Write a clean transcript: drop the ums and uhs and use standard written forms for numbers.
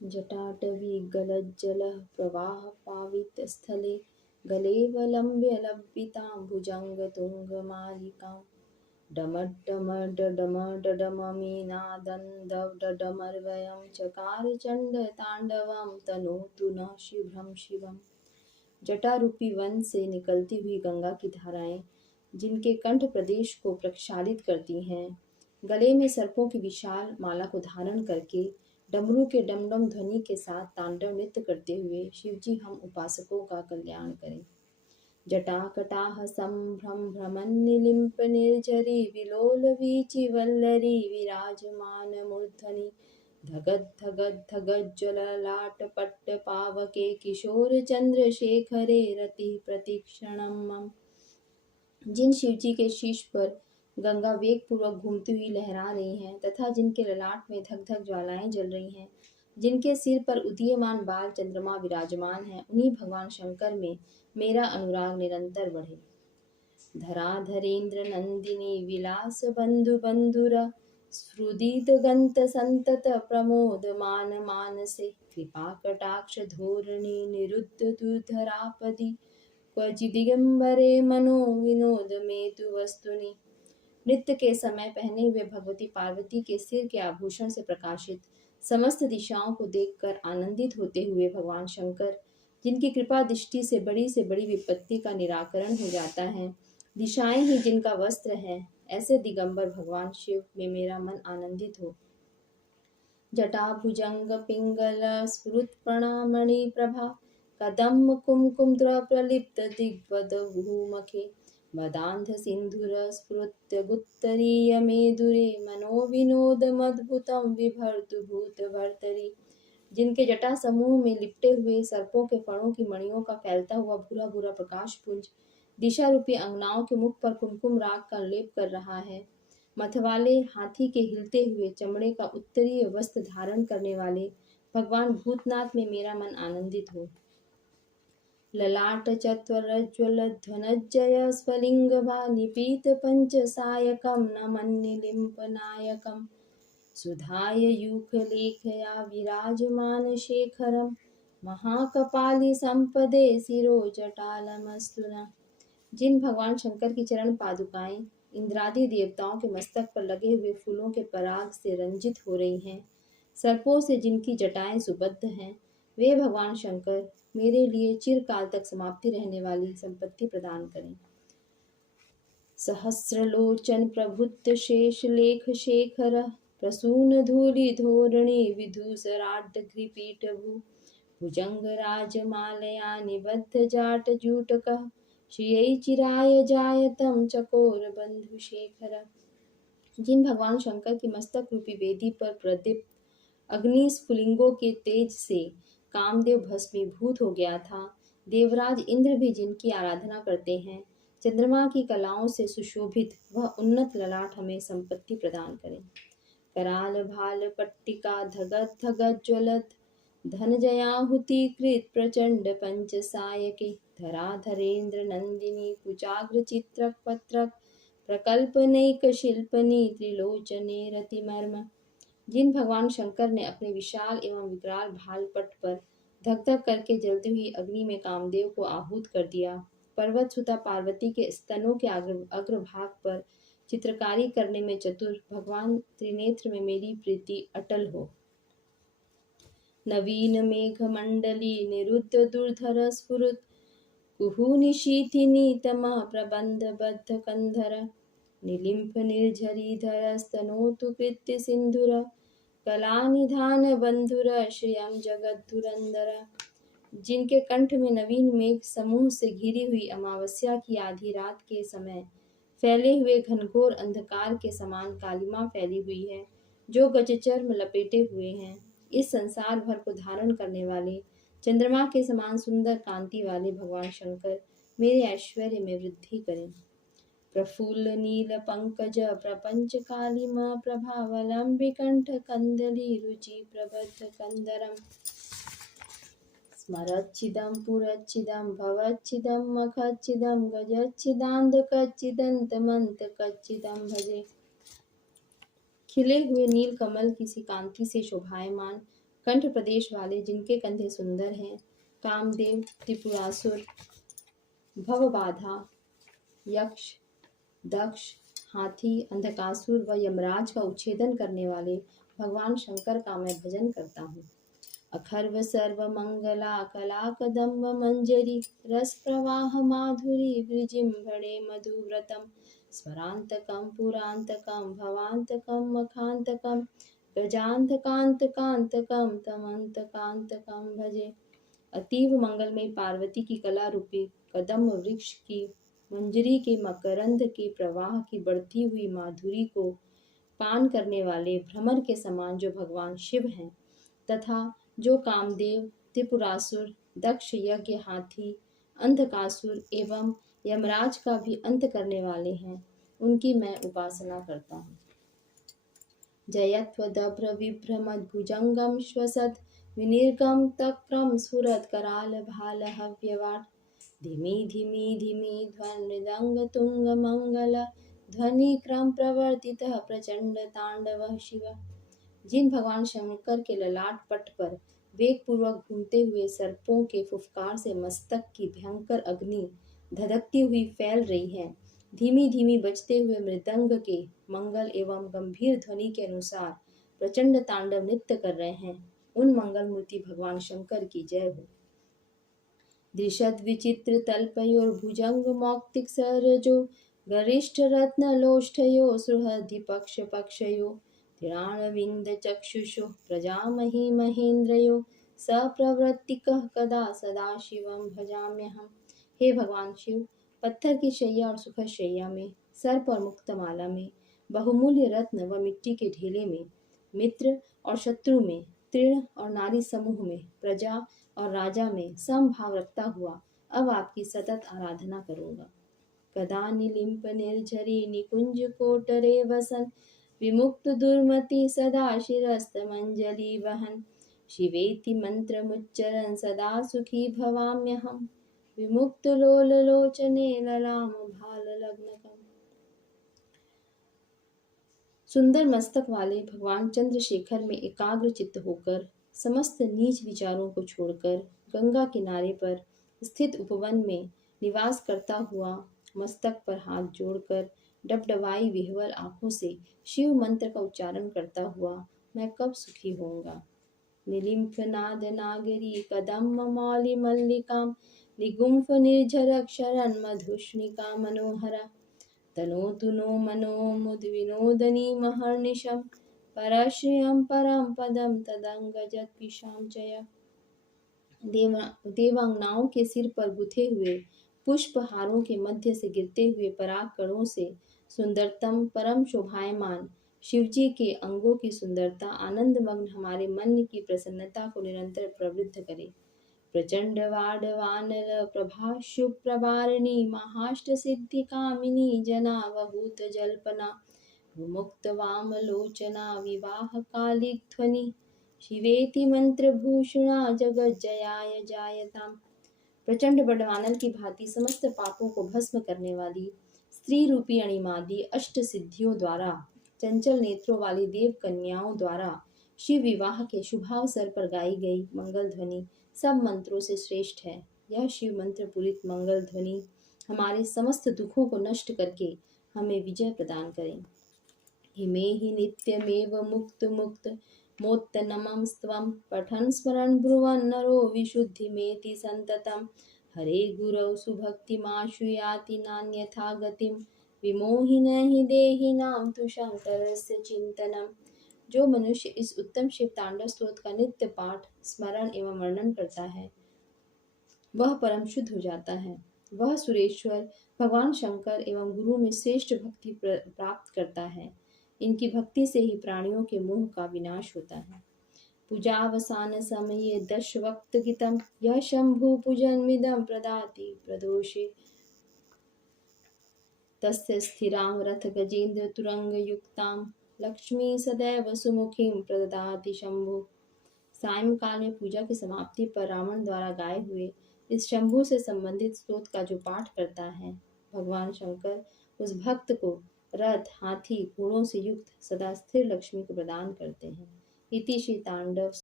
जटाटवी गलज्जलः प्रवाहपावितस्थले गलेऽवलम्ब्य लम्बितां भुजङ्गतुङ्गमालिकां डमड्डमड्डडमड्डडममीनादं चकार चण्डताण्डवं तनोतु न शिभं शिवम्। जटा रूपी वन से निकलती हुई गंगा की धाराएं जिनके कंठ प्रदेश को प्रक्षालित करती हैं, गले में सर्पों की विशाल माला को धारण करके डमरू के डमडम ध्वनि के साथ तांडव नृत्य करते हुए शिवजी हम उपासकों का कल्याण करें। जटाकटाह संभ्रम भ्रमन्निलिम्प निर्झरी विलोल वीचि वल्लरी विराजमान मूर्धनि धगद धगद धगद ज्वललाट पट्ट पावके किशोर चंद्रशेखरे रति प्रतीक्षणम मम। जिन शिवजी के शीश पर गंगा वेग पूर्वक घूमती हुई लहरा रही हैं तथा जिनके ललाट में धक धक ज्वालाएं जल रही हैं, जिनके सिर पर उदीयमान बाल चंद्रमा विराजमान है, उन्हीं भगवान शंकर में मेरा अनुराग निरंतर बढ़े। धराधरेन्द्र नंदिनी विलास बंधु बंधुरा स्फुदित गंत संतत प्रमोद मान मानसे कृपा कटाक्ष धोरणी निरुद्ध दुर्धरापदि क्वचिदिगंबरे मनो विनोद मेतु वस्तुनि। नृत्य के समय पहने हुए भगवती पार्वती के सिर के आभूषण से प्रकाशित समस्त दिशाओं को देखकर आनंदित होते हुए भगवान शंकर, जिनकी कृपा दृष्टि से बड़ी विपत्ति का निराकरण हो जाता है, दिशाएं ही जिनका वस्त्र है, ऐसे दिगंबर भगवान शिव में मेरा मन आनंदित हो। जटा भुजंग पिंगल स्फुरुत प्रणामणि प्रभा कदम कुमकुम प्रलिप्त दिग्वद भूमखे मदांध सिंधुर स्फुरुत्य गुत्तरीय मेदुरे मनो विनोद मद्भुतम विभर्तु भूत भर्तरी। जिनके जटा समूह में लिपटे हुए सर्पों के फणों की मणियों का फैलता हुआ भूरा भूरा प्रकाश पुंज दिशा रूपी अंगनाओं के मुख पर कुमकुम राग का लेप कर रहा है। मथवाले हाथी के हिलते हुए चमड़े का उत्तरीय वस्त्र धारण करने वाले भगवान भूतनाथ में मेरा मन आनंदित हो। ललाट चत्वरज्वल ध्वनज्जय स्वलिंगभा निपीत पंच सायकम नमन्निलिम्प नायकम सुधाय यूख लेखया विराजमान शेखरम महाकपाली संपदे शिरो जटालमस्तुना। जिन भगवान शंकर की चरण पादुकाएं इंद्रादि देवताओं के मस्तक पर लगे हुए फूलों के पराग से रंजित हो रही हैं, सर्पों से जिनकी जटाएं सुबद्ध हैं, वे भगवान शंकर मेरे लिए चिरकाल तक समाप्ति रहने वाली संपत्ति प्रदान करें। सहस्रलोचन प्रभुत्त शेष लेख शेखर प्रसून धूलि धोरणी विधूसराड्ड घ्रिपीठभू भुजंग राजमालया निबद्ध जाट जूटकः श्रियै चिराय जायतम चकोर बंधु शेखर। जिन भगवान शंकर की मस्तक रूपी वेदी पर प्रदीप्त अग्नि स्फुलिंगों के तेज से कामदेव भस्मीभूत हो गया था, देवराज इंद्र भी जिनकी आराधना करते हैं, चंद्रमा की कलाओं से सुशोभित वह उन्नत ललाट हमें संपत्ति प्रदान करें। कराल भाल पट्टिका धगत धगत ज्वलत धन जयाहुति कृत प्रचंड पंच सायके धराधरेन्द्र नंदिनी कुचाग्र चित्रक पत्रक प्रकल्पनैक शिल्पनी त्रिलोचने रतिमर्म। जिन भगवान शंकर ने अपने विशाल एवं विकराल भाल पट पर धक धक करके जलती हुई अग्नि में कामदेव को आहूत कर दिया, पर्वत सुता पार्वती के स्तनों के अग्रभाग पर चित्रकारी करने में चतुर भगवान त्रिनेत्र में मेरी प्रीति अटल हो। नवीन मेघ मंडली निरुद्ध दुर्धर स्फुरुत कुहू निशीथिनी तमः प्रबंध बद्ध कंधर निलिम्प निर्झरीधर स्तनोतु कृत्य सिंधुर कलानिधान बंधुर श्रियम जगद्धुरंदर। जिनके कंठ में नवीन मेघ समूह से घिरी हुई अमावस्या की आधी रात के समय फैले हुए घनघोर अंधकार के समान कालिमा फैली हुई है, जो गजचर्म लपेटे हुए हैं, इस संसार भर को धारण करने वाले चंद्रमा के समान सुंदर कांति वाले भगवान शंकर मेरे ऐश्वर्य में वृद्धि करें। प्रफुल्ल नील पंकज प्रपंच कालिमा प्रभावलंबि कंठ कंदली रुचि प्रबद्ध कंदरम स्मरच्छिदं पुरच्छिदं भवच्छिदं मखच्छिदं गजच्छिदान्धकच्छिदन्तमन्तकच्छिदं भजे। खिले हुए नील कमल की सी कांति से शोभायमान कंठ प्रदेश वाले जिनके कंधे सुंदर हैं, कामदेव, त्रिपुरासुर, भवबाधा, यक्ष, दक्ष, हाथी, अंधकासुर व यमराज का उच्छेदन करने वाले भगवान शंकर का मैं भजन करता हूँ। अखर्व सर्व मंगला कला कदम्ब मंजरी रस प्रवाह माधुरी विजिम्भणे मधुव्रतम स्वरांतकम पुरांतकम भवांतकम मखांतकम गजांतकांतकांतकम तमंतकांतकम भजे। अतीव मंगलमय पार्वती की कला रूपी कदम्ब वृक्ष की मंजरी के मकरंद के प्रवाह की बढ़ती हुई माधुरी को पान करने वाले भ्रमर के समान जो भगवान शिव हैं, तथा जो कामदेव, त्रिपुरासुर, दक्ष यज्ञ, हाथी, अंधकासुर एवं यमराज का भी अंत करने वाले हैं, उनकी मैं उपासना करता हूँ। जयत्वदभ्र विभ्रमद्भुजंगम श्वसत् विनिर्गम तक्रम स्फुरत् कराल भाल हव्यवाट धिमी धिमी धिमी ध्वन मृदंग तुंग मंगल ध्वनि क्रम प्रवर्तितः प्रचंड तांडव शिव। जिन भगवान शंकर के ललाट पट पर वेग पूर्वक घूमते हुए सर्पों के फुफकार से मस्तक की भयंकर अग्नि धधकती हुई फैल रही है, धीमी धीमी बजते हुए मृदंग के मंगल एवं गंभीर ध्वनि के अनुसार प्रचंड तांडव नृत्य कर रहे हैं, उन मंगल मूर्ति भगवान शंकर की जय हो। दृशद विचित्र तल्पयोर भुजंग मौक्तिक सरजो गरिष्ठ रत्न लोष्ठयो सुहृदि पक्ष पक्षयो धिराणविंद चक्षुषो प्रजामहि महेन्द्रयो सप्रवृत्तिकः कदा सदा शिवं भजाम्यहम्। हे भगवान शिव, पत्थर की शैया और सुखद शैया में, सर्प और मुक्तमाला में, बहुमूल्य रत्न व मिट्टी के ढेले में, मित्र और शत्रु में, तृण और नारी समूह में, प्रजा और राजा में समभाव रखता हुआ अब आपकी सतत आराधना करूंगा। कदा निलिम्प निर्झरी निकुंज कोटरे वसन विमुक्त दुर्मति सदा शिरस्त मंजलि वहन शिवेति मंत्र मुच्चरन सदा सुखी भवाम्यहम् विमुक्त लोल लोचने ललाम भाल लग्नकम। सुंदर मस्तक वाले भगवान चंद्रशेखर में एकाग्र चित्त होकर समस्त नीच विचारों को छोड़कर गंगा किनारे पर स्थित उपवन में निवास करता हुआ मस्तक पर हाथ जोड़कर डबडबाई विह्वल आंखों से शिव मंत्र का उच्चारण करता हुआ मैं कब सुखी होऊंगा। निलिम्फ नाद नागरी कदम्ब मौलि मल्लिकाम निगुम्फ निर्झर अक्षरन मधुष्णिका मनोहरा तनोतु नो मनो मुद विनोदनी महर्निशम परश्रियं परम पदम तदंगजत पिशाचय। देवांगनाओं के सिर पर गुथे हुए पुष्पहारों के मध्य से गिरते हुए पराग कणों से सुंदरतम परम शोभायमान शिवजी के अंगों की सुंदरता आनंद मग्न हमारे मन की प्रसन्नता को निरंतर प्रवृद्ध करे। प्रचंड वाडवानल प्रभा शुभ प्रवारिणी महाष्ट सिद्धि कामिनी जना वहूत जल्पना मुक्त वाम लोचना विवाह कालिक ध्वनि शिवेति मंत्र भूषणा जगत जयाय जायताम। प्रचंड बड़वानल की भांति समस्त पापों को भस्म करने वाली स्त्री रूपी अणिमादी अष्ट सिद्धियों द्वारा चंचल नेत्रों वाली देव कन्याओं द्वारा शिव विवाह के शुभावसर पर गाई गई मंगल ध्वनि सब मंत्रों से श्रेष्ठ है। यह शिव मंत्र पूरित मंगल ध्वनि हमारे समस्त दुखों को नष्ट करके हमें विजय प्रदान करें। हिमे ही नित्यमेव मुक्त मुक्त मोत्तनमं स्वं पठन् स्मरन् ब्रुवन् नरो विशुद्धिमेति संततम् हरे गुरौ सुभक्तिमाशु याति नान्यथा गतिं विमोहिन हि देहिनां तु शंकरस्य चिंतनम्। जो मनुष्य इस उत्तम शिव तांडव स्तोत्र का नित्य पाठ स्मरण एवं वर्णन करता है वह परम शुद्ध हो जाता है। वह सुरेश्वर भगवान शंकर एवं गुरु में श्रेष्ठ भक्ति प्राप्त करता है। इनकी भक्ति से ही प्राणियों के मोह का विनाश होता है। पूजावसान समये दश वक्त गीतम यह शंभु पूजन मिदम प्रदाति प्रदोषे तस्य स्थिरां रथ गजेंद्र तुरंग युक्तां लक्ष्मी सदैव सुमुखीं प्रददाति शंभु। सायंकाल में पूजा की समाप्ति पर रावण द्वारा गाए हुए इस शंभु से संबंधित स्तोत्र का जो पाठ करता है भगवान शंकर उस भक्त को रथ हाथी घोड़ों से युक्त सदा स्थिर लक्ष्मी को प्रदान करते हैं। इति श्री तांडव